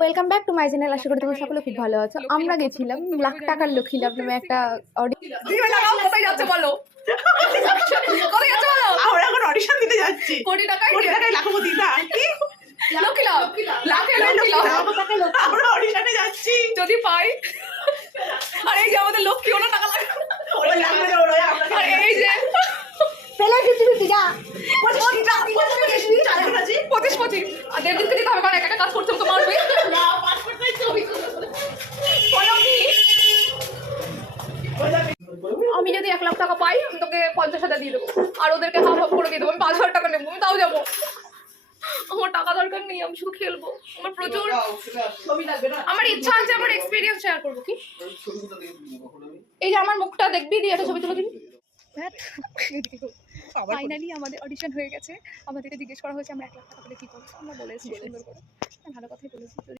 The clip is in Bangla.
Welcome back to my channel. আশা করি তোমরা সকলে খুব ভালো আছো। আমরা গেছিলাম লাখ টাকার লক্ষ্মী লাভ নামে একটা কোথায় যাচ্ছে বলো? কোথায় যাচ্ছে বলো? আমরা এখন অডিশন দিতে যাচ্ছি। কোটি টাকায় লাখপতি না কি? লক্ষ্মী লাভ, লাখে লক্ষ্মী লাভ। আমরা অডিশনে যাচ্ছি। যদি পাই, আর এই যে আমাদের লক্ষ্মী হলো টাকা লাগবে। ওই লাগবে না, ওরা আমরা আর এই যে পেলে 50-50 যা 25 আর দেড় দিনকে দিতে হবে, কারণ একটা কাজ করতে তো মারবে। আমি যদি 1 লাখ টাকা পাই, আমি তোকে 50,000 দিয়ে দেবো, আর ওদেরকে হাফ হাফ করে দিয়ে দেবো। আমি 5,000 টাকা নেবো, আমি তাও যাবো। আমার টাকা দরকার নেই, আমি শুধু খেলবো। আমার প্রচুর আমার ইচ্ছা আছে, আমার এক্সপিরিয়েন্স শেয়ার করবো। কি এই যে আমার মুখটা দেখবি, দিয়ে একটা ছবি তুলে দিবি। ফাইনালি আমাদের অডিশন হয়ে গেছে। আমাদেরকে জিজ্ঞেস করা হয়েছে আমরা 1 লাখ টাকা পেলে কি করবো। আমরা বলেছি সুন্দর করে, ভালো কথাই বলেছি।